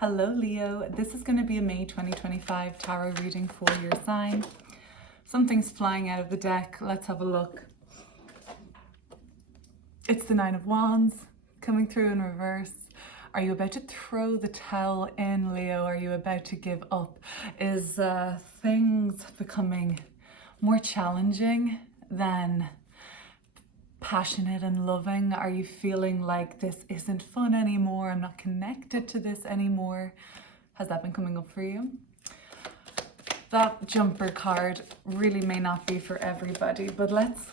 Hello Leo, this is going to be a May 2025 tarot reading for your sign. Something's flying out of the deck. Let's have a look. It's the Nine of Wands coming through in reverse. Are you about to throw the towel in, Leo? Are you about to give up? Is things becoming more challenging than passionate and loving? Are you feeling like this isn't fun anymore? I'm not connected to this anymore. Has that been coming up for you? That jumper card really may not be for everybody, but let's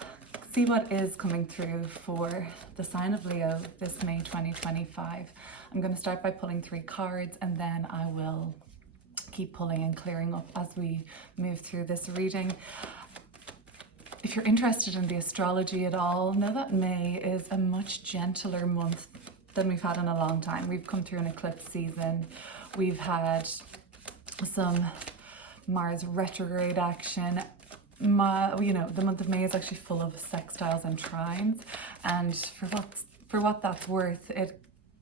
see what is coming through for the sign of Leo this May 2025. I'm going to start by pulling 3 cards and then I will keep pulling and clearing up as we move through this reading. If you're interested in the astrology at all, know that May is a much gentler month than we've had in a long time. We've come through an eclipse season. We've had some Mars retrograde action. The month of May is actually full of sextiles and trines. And for what that's worth, it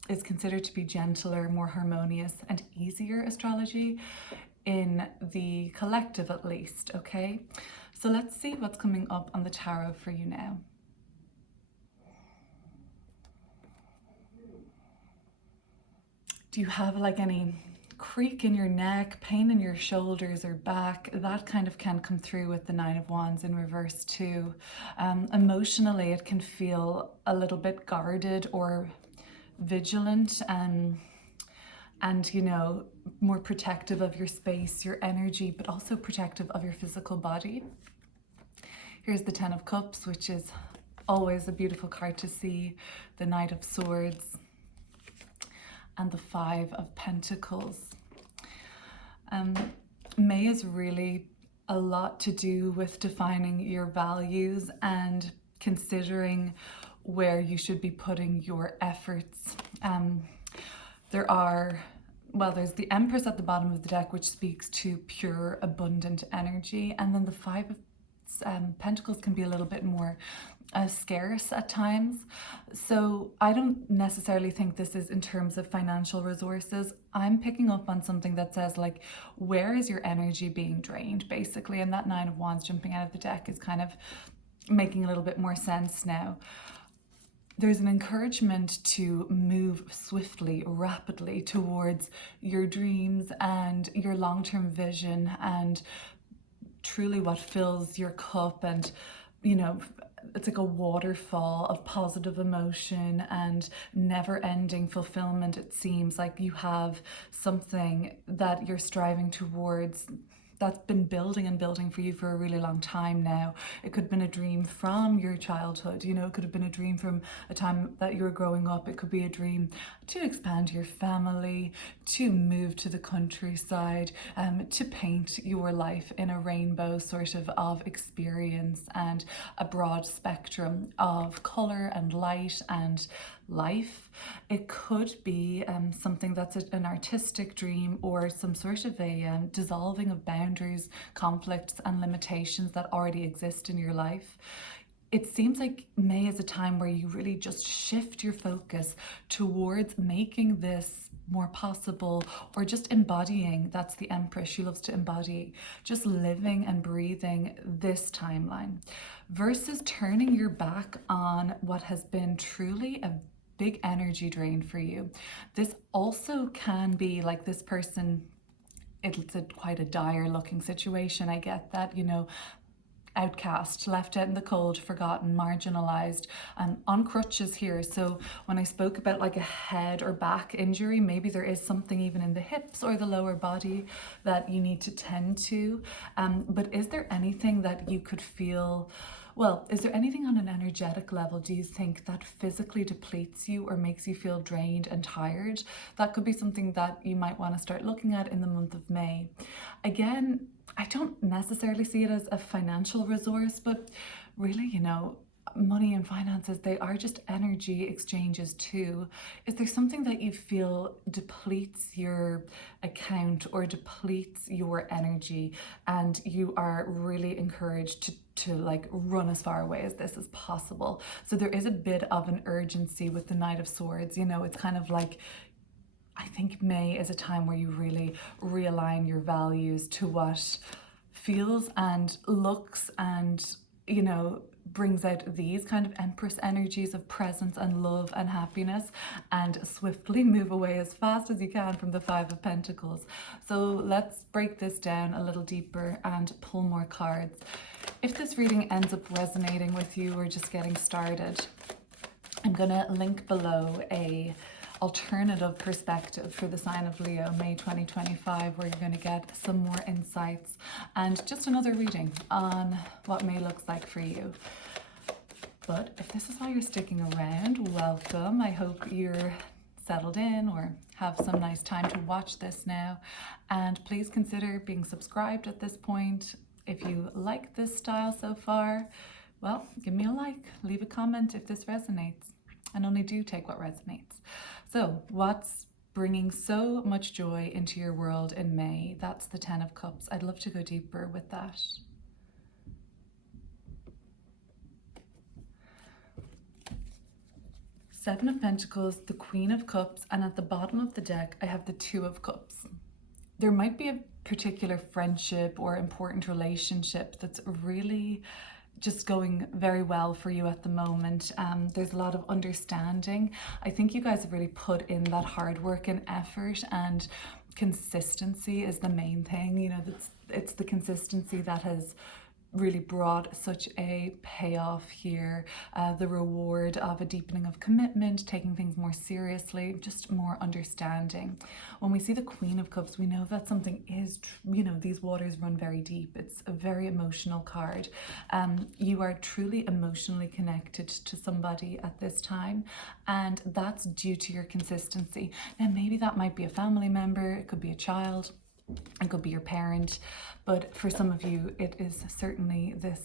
is considered to be gentler, more harmonious and easier astrology in the collective at least, okay? So let's see what's coming up on the tarot for you now. Do you have like any creak in your neck, pain in your shoulders or back? That kind of can come through with the Nine of Wands in reverse too. Emotionally, it can feel a little bit guarded or vigilant and more protective of your space, your energy, but also protective of your physical body. Here's the Ten of Cups, which is always a beautiful card to see. The Knight of Swords and the Five of Pentacles. May is really a lot to do with defining your values and considering where you should be putting your efforts. There's the Empress at the bottom of the deck, which speaks to pure, abundant energy. And then the Five of Pentacles can be a little bit more scarce at times. So I don't necessarily think this is in terms of financial resources. I'm picking up on something that says like, where is your energy being drained, basically? And that Nine of Wands jumping out of the deck is kind of making a little bit more sense now. There's an encouragement to move swiftly, rapidly towards your dreams and your long-term vision and truly what fills your cup. And it's like a waterfall of positive emotion and never-ending fulfillment. It seems like you have something that you're striving towards that's been building and building for you for a really long time now. It could have been a dream from your childhood, it could have been a dream from a time that you were growing up. It could be a dream to expand your family, to move to the countryside, to paint your life in a rainbow sort of experience and a broad spectrum of color and light and life. It could be something that's an artistic dream or some sort of a dissolving of boundaries, conflicts and limitations that already exist in your life. It seems like May is a time where you really just shift your focus towards making this more possible, or just embodying. That's the Empress. She loves to embody, just living and breathing this timeline versus turning your back on what has been truly a big energy drain for you. This also can be like this person, it's quite a dire looking situation. I get that, outcast, left out in the cold, forgotten, marginalized, on crutches here. So when I spoke about like a head or back injury, maybe there is something even in the hips or the lower body that you need to tend to. But is there anything that you could feel, is there anything on an energetic level, do you think, that physically depletes you or makes you feel drained and tired? That could be something that you might want to start looking at in the month of May. Again, I don't necessarily see it as a financial resource, but really, money and finances, they are just energy exchanges too. Is there something that you feel depletes your account or depletes your energy and you are really encouraged to like run as far away as this as possible? So there is a bit of an urgency with the Knight of Swords. It's kind of like I think May is a time where you really realign your values to what feels and looks and, you know, brings out these kind of Empress energies of presence and love and happiness, and swiftly move away as fast as you can from the Five of Pentacles. So let's break this down a little deeper and pull more cards. If this reading ends up resonating with you or just getting started, I'm gonna link below a alternative perspective for the sign of Leo, May 2025, where you're going to get some more insights and just another reading on what May looks like for you. But if this is why you're sticking around, welcome. I hope you're settled in or have some nice time to watch this now. And please consider being subscribed at this point. If you like this style so far, well, give me a like, leave a comment if this resonates, and only do take what resonates. So what's bringing so much joy into your world in May? That's the Ten of Cups. I'd love to go deeper with that. Seven of Pentacles, the Queen of Cups, and at the bottom of the deck, I have the Two of Cups. There might be a particular friendship or important relationship that's really just going very well for you at the moment. There's a lot of understanding. I think you guys have really put in that hard work and effort, and consistency is the main thing. You know, it's the consistency that has really brought such a payoff here, the reward of a deepening of commitment, taking things more seriously, just more understanding. When we see the Queen of Cups, we know that something is, you know, these waters run very deep. It's a very emotional card. You are truly emotionally connected to somebody at this time, and that's due to your consistency. Now, maybe that might be a family member, it could be a child, it could be your parent, but for some of you it is certainly this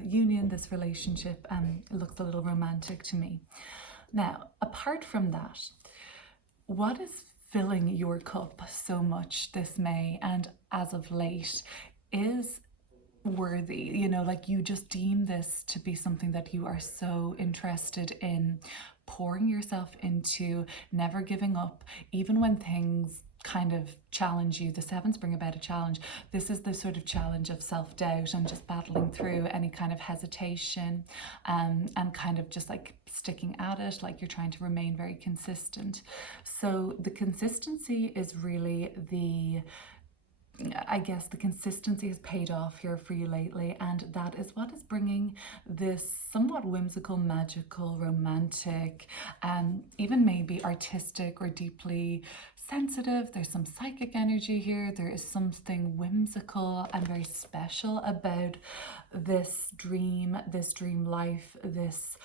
union, this relationship, and it looks a little romantic to me. Now, apart from that, what is filling your cup so much this May and as of late is worthy? You know, like, you just deem this to be something that you are so interested in pouring yourself into, never giving up, even when things kind of challenge you. The sevens bring about a challenge. This is the sort of challenge of self-doubt and just battling through any kind of hesitation, and kind of just like sticking at it, like you're trying to remain very consistent. So the consistency is really I guess the consistency has paid off here for you lately, and that is what is bringing this somewhat whimsical, magical, romantic, even maybe artistic or deeply sensitive. There's some psychic energy here. There is something whimsical and very special about this dream life, this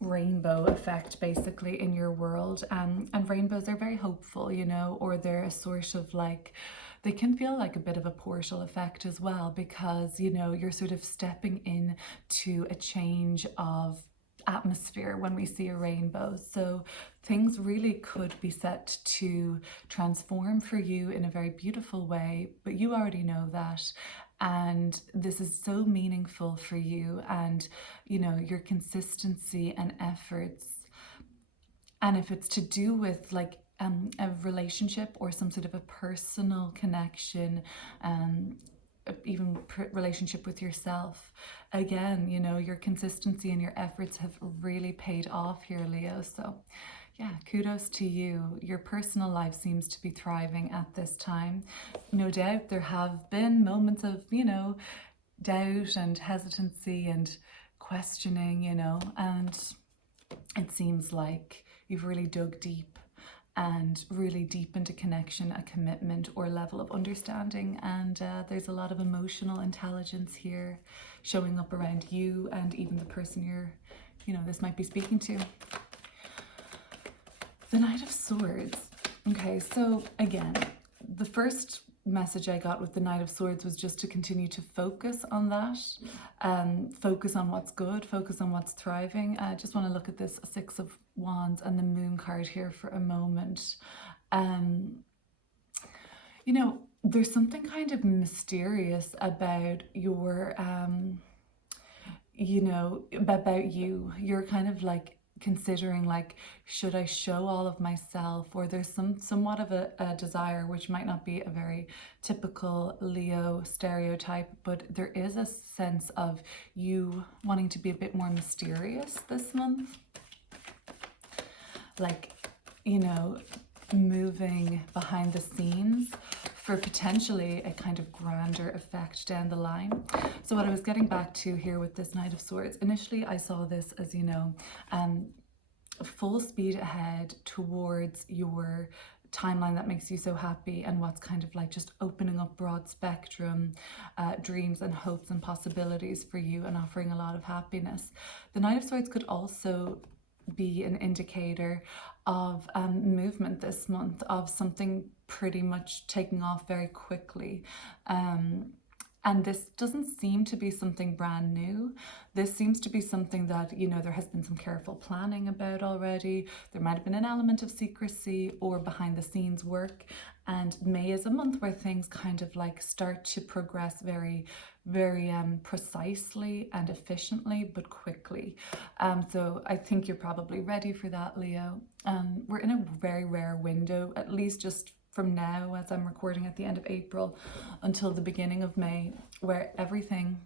rainbow effect basically in your world. And rainbows are very hopeful, you know, or they're a sort of like, they can feel like a bit of a portal effect as well, because, you know, you're sort of stepping in to a change of atmosphere when we see a rainbow. So things really could be set to transform for you in a very beautiful way, but you already know that. And this is so meaningful for you, and, you know, your consistency and efforts. And if it's to do with like a relationship or some sort of a personal connection, even relationship with yourself, again, you know, your consistency and your efforts have really paid off here, Leo. So yeah, kudos to you. Your personal life seems to be thriving at this time. No doubt there have been moments of, you know, doubt and hesitancy and questioning, you know, and it seems like you've really dug deep and really deepened a connection, a commitment, or level of understanding. And there's a lot of emotional intelligence here showing up around you and even the person you're, you know, this might be speaking to. The Knight of Swords. Okay, so again, the first message I got with the Knight of Swords was just to continue to focus on that, focus on what's good, focus on what's thriving. I just want to look at this Six of Wands and the Moon card here for a moment. You know, there's something kind of mysterious about your, you know, about you. You're kind of like considering like, should I show all of myself? Or there's somewhat of a desire, which might not be a very typical Leo stereotype, but there is a sense of you wanting to be a bit more mysterious this month. Like, you know, moving behind the scenes for potentially a kind of grander effect down the line. So what I was getting back to here with this Knight of Swords, initially I saw this as, you know, full speed ahead towards your timeline that makes you so happy, and what's kind of like just opening up broad spectrum dreams and hopes and possibilities for you and offering a lot of happiness. The Knight of Swords could also be an indicator of movement this month, of something pretty much taking off very quickly. And this doesn't seem to be something brand new. This seems to be something that, you know, there has been some careful planning about already. There might have been an element of secrecy or behind the scenes work. And May is a month where things kind of like start to progress very precisely and efficiently, but quickly. So I think you're probably ready for that, Leo. We're in a very rare window, at least just from now, as I'm recording at the end of April, until the beginning of May, where everything,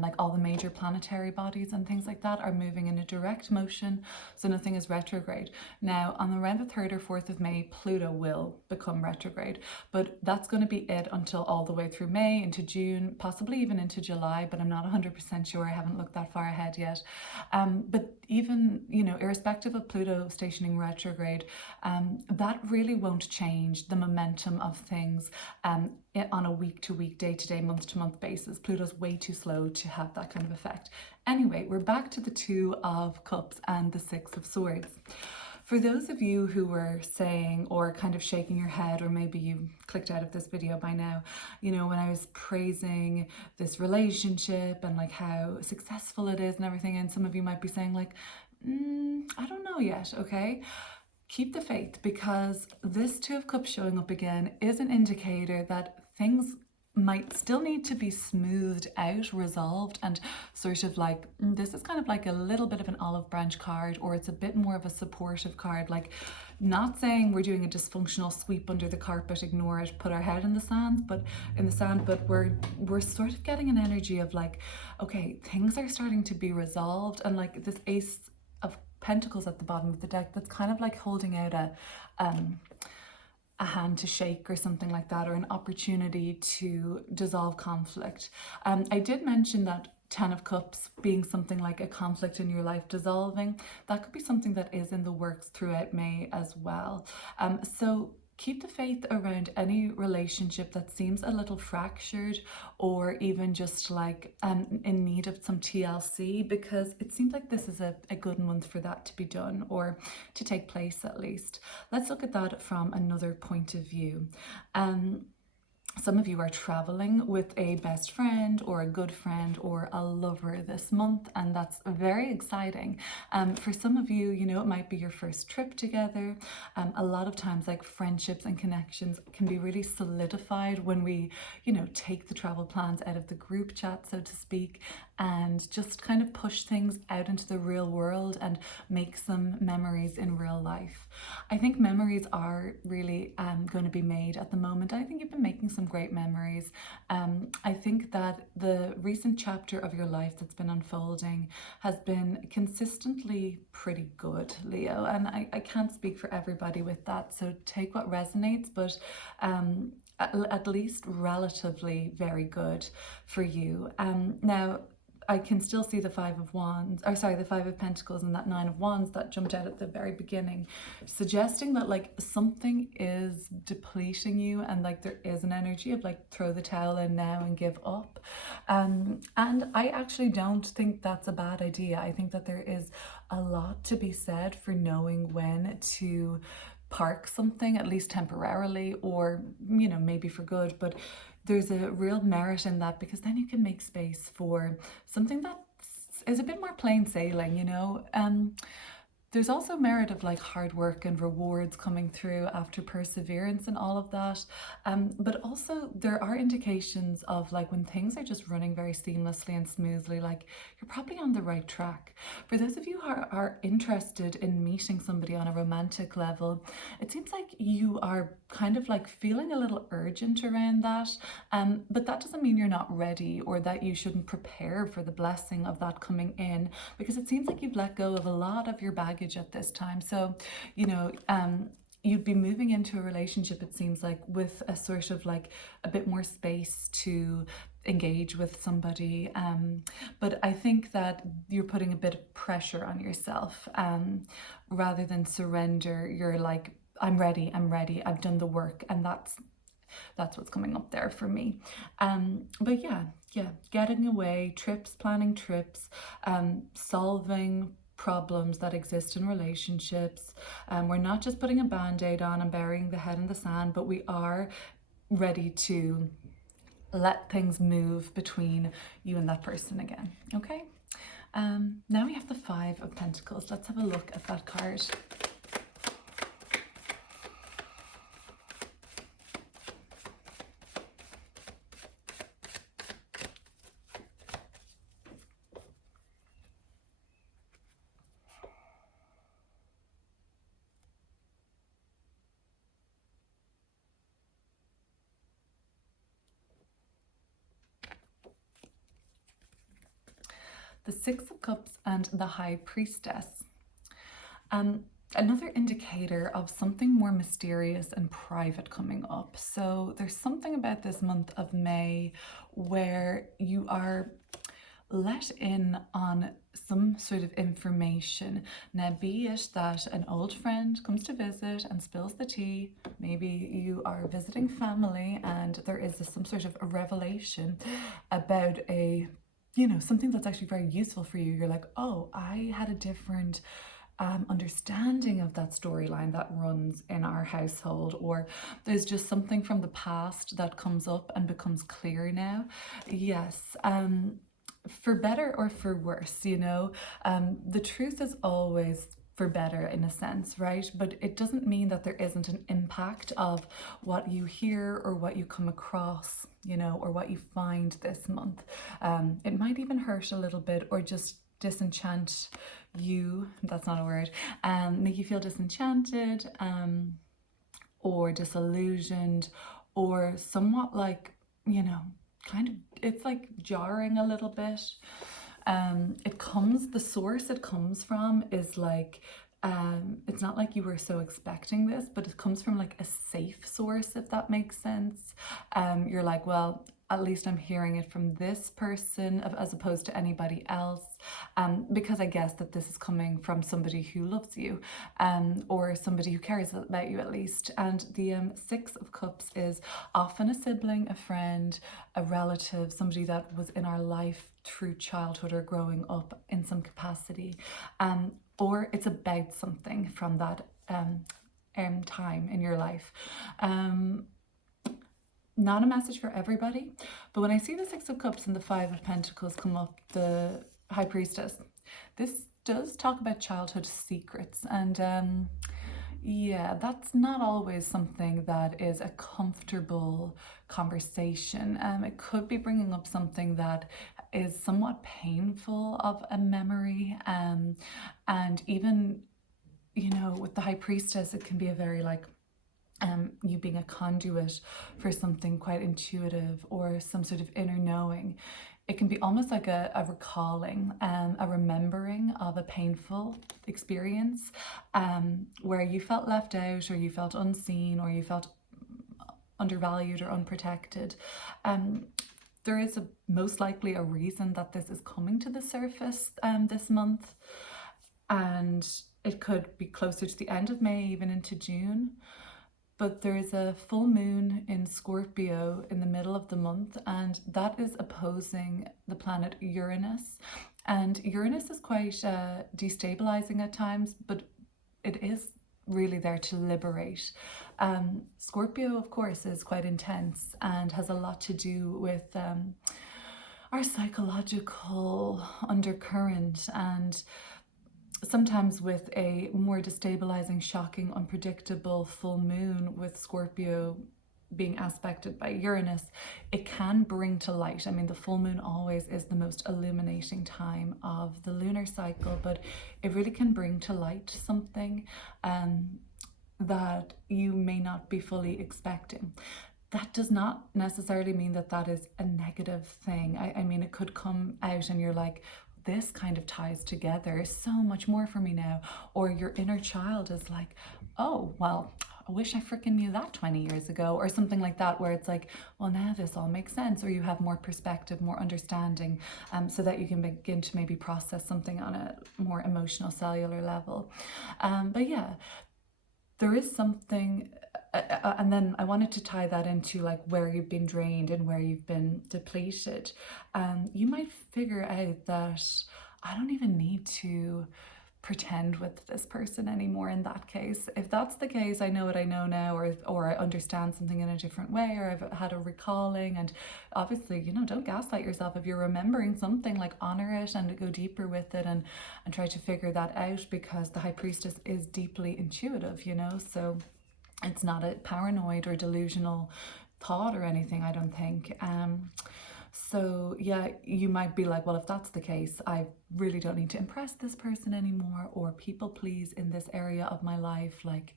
like all the major planetary bodies and things like that, are moving in a direct motion, so nothing is retrograde. Now, on around the 3rd or 4th of May, Pluto will become retrograde, but that's going to be it until all the way through May, into June, possibly even into July, but I'm not 100% sure. I haven't looked that far ahead yet. But even, you know, irrespective of Pluto stationing retrograde, that really won't change the momentum of things on a week-to-week, day-to-day, month-to-month basis. Pluto's way too slow to have that kind of effect. Anyway, we're back to the 2 of Cups and the 6 of Swords. For those of you who were saying or kind of shaking your head, or maybe you clicked out of this video by now, you know, when I was praising this relationship and like how successful it is and everything, and some of you might be saying like, I don't know yet, okay? Keep the faith, because this 2 of Cups showing up again is an indicator that things might still need to be smoothed out, resolved, and sort of like, this is kind of like a little bit of an olive branch card, or it's a bit more of a supportive card. Like, not saying we're doing a dysfunctional sweep under the carpet, ignore it, put our head in the sand, but we're sort of getting an energy of like, okay, things are starting to be resolved. And like this Ace of Pentacles at the bottom of the deck, that's kind of like holding out a hand to shake or something like that, or an opportunity to dissolve conflict. I did mention that 10 of Cups being something like a conflict in your life dissolving. That could be something that is in the works throughout May as well. So keep the faith around any relationship that seems a little fractured, or even just like in need of some TLC, because it seems like this is a good month for that to be done, or to take place at least. Let's look at that from another point of view. Some of you are traveling with a best friend or a good friend or a lover this month, and that's very exciting. For some of you, you know, it might be your first trip together. A lot of times, like, friendships and connections can be really solidified when we, you know, take the travel plans out of the group chat, so to speak, and just kind of push things out into the real world and make some memories in real life. I think memories are really going to be made at the moment. I think you've been making some great memories. I think that the recent chapter of your life that's been unfolding has been consistently pretty good, Leo, and I can't speak for everybody with that, so take what resonates, but at least relatively very good for you. Now, I can still see the 5 of Wands, or sorry, the 5 of Pentacles and that 9 of Wands that jumped out at the very beginning, suggesting that like something is depleting you, and like there is an energy of like throw the towel in now and give up. And I actually don't think that's a bad idea. I think that there is a lot to be said for knowing when to park something, at least temporarily, or, you know, maybe for good, but there's a real merit in that, because then you can make space for something that is a bit more plain sailing, you know. there's also merit of like hard work and rewards coming through after perseverance and all of that. But also there are indications of like when things are just running very seamlessly and smoothly, like you're probably on the right track. For those of you who are interested in meeting somebody on a romantic level, it seems like you are kind of like feeling a little urgent around that. But that doesn't mean you're not ready or that you shouldn't prepare for the blessing of that coming in, because it seems like you've let go of a lot of your baggage at this time. So, you know, you'd be moving into a relationship, it seems like, with a sort of like a bit more space to engage with somebody. But I think that you're putting a bit of pressure on yourself, rather than surrender. You're like, I'm ready, I've done the work, and that's what's coming up there for me. But yeah, getting away, trips, planning trips, solving problems that exist in relationships. We're not just putting a band-aid on and burying the head in the sand, but we are ready to let things move between you and that person again. Okay. Now we have the Five of Pentacles. Let's have a look at that card. The Six of Cups and the High Priestess. Another indicator of something more mysterious and private coming up. So there's something about this month of May where you are let in on some sort of information. Now, be it that an old friend comes to visit and spills the tea, maybe you are visiting family and there is some sort of a revelation about a, you know, something that's actually very useful for you. You're like, oh, I had a different understanding of that storyline that runs in our household, or there's just something from the past that comes up and becomes clear now. Yes. For better or for worse, you know, the truth is always for better in a sense, right? But it doesn't mean that there isn't an impact of what you hear or what you come across, you know, or what you find this month. It might even hurt a little bit or just disenchant you, that's not a word, make you feel disenchanted, or disillusioned, or somewhat like, you know, kind of, it's like jarring a little bit. The source it comes from is like, it's not like you were so expecting this, but it comes from like a safe source, if that makes sense. You're like, well, at least I'm hearing it from this person as opposed to anybody else, because I guess that this is coming from somebody who loves you, or somebody who cares about you at least. And the Six of Cups is often a sibling, a friend, a relative, somebody that was in our life through childhood or growing up in some capacity, or it's about something from that time in your life. Not a message for everybody, but when I see the Six of Cups and the Five of Pentacles come up, the High Priestess, this does talk about childhood secrets, and yeah, that's not always something that is a comfortable conversation. It could be bringing up something that is somewhat painful of a memory, and even, you know, with the High Priestess, it can be a very like, you being a conduit for something quite intuitive or some sort of inner knowing. It can be almost like a recalling, a remembering of a painful experience, where you felt left out, or you felt unseen, or you felt undervalued or unprotected. There is most likely a reason that this is coming to the surface this month, and it could be closer to the end of May, even into June. But there is a full moon in Scorpio in the middle of the month, and that is opposing the planet Uranus. And Uranus is quite destabilizing at times, but it is really there to liberate. Scorpio, of course, is quite intense and has a lot to do with our psychological undercurrent, and sometimes with a more destabilizing, shocking, unpredictable full moon with Scorpio being aspected by Uranus, it can bring to light. I mean, the full moon always is the most illuminating time of the lunar cycle, but it really can bring to light something that you may not be fully expecting. That does not necessarily mean that that is a negative thing. I mean, it could come out and you're like, this kind of ties together so much more for me now. Or your inner child is like, oh, well, I wish I freaking knew that 20 years ago, or something like that, where it's like, well, now this all makes sense, or you have more perspective, more understanding, so that you can begin to maybe process something on a more emotional, cellular level. But yeah, there is something, and then I wanted to tie that into like where you've been drained and where you've been depleted. You might figure out that I don't even need to pretend with this person anymore in that case. If that's the case, I know what I know now, or I understand something in a different way, or I've had a recalling. And obviously, you know, don't gaslight yourself. If you're remembering something, like honor it and go deeper with it, and try to figure that out, because the High Priestess is deeply intuitive, you know, so it's not a paranoid or delusional thought or anything, I don't think. So yeah, you might be like, well, if that's the case, I really don't need to impress this person anymore, or people please in this area of my life. Like,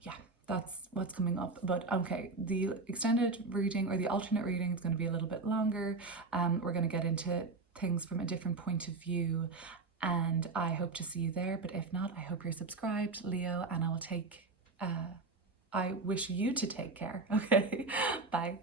yeah, that's what's coming up. But okay, the extended reading, or the alternate reading, is going to be a little bit longer. We're going to get into things from a different point of view, and I hope to see you there. But if not, I hope you're subscribed, Leo, and I wish you to take care. Okay, bye.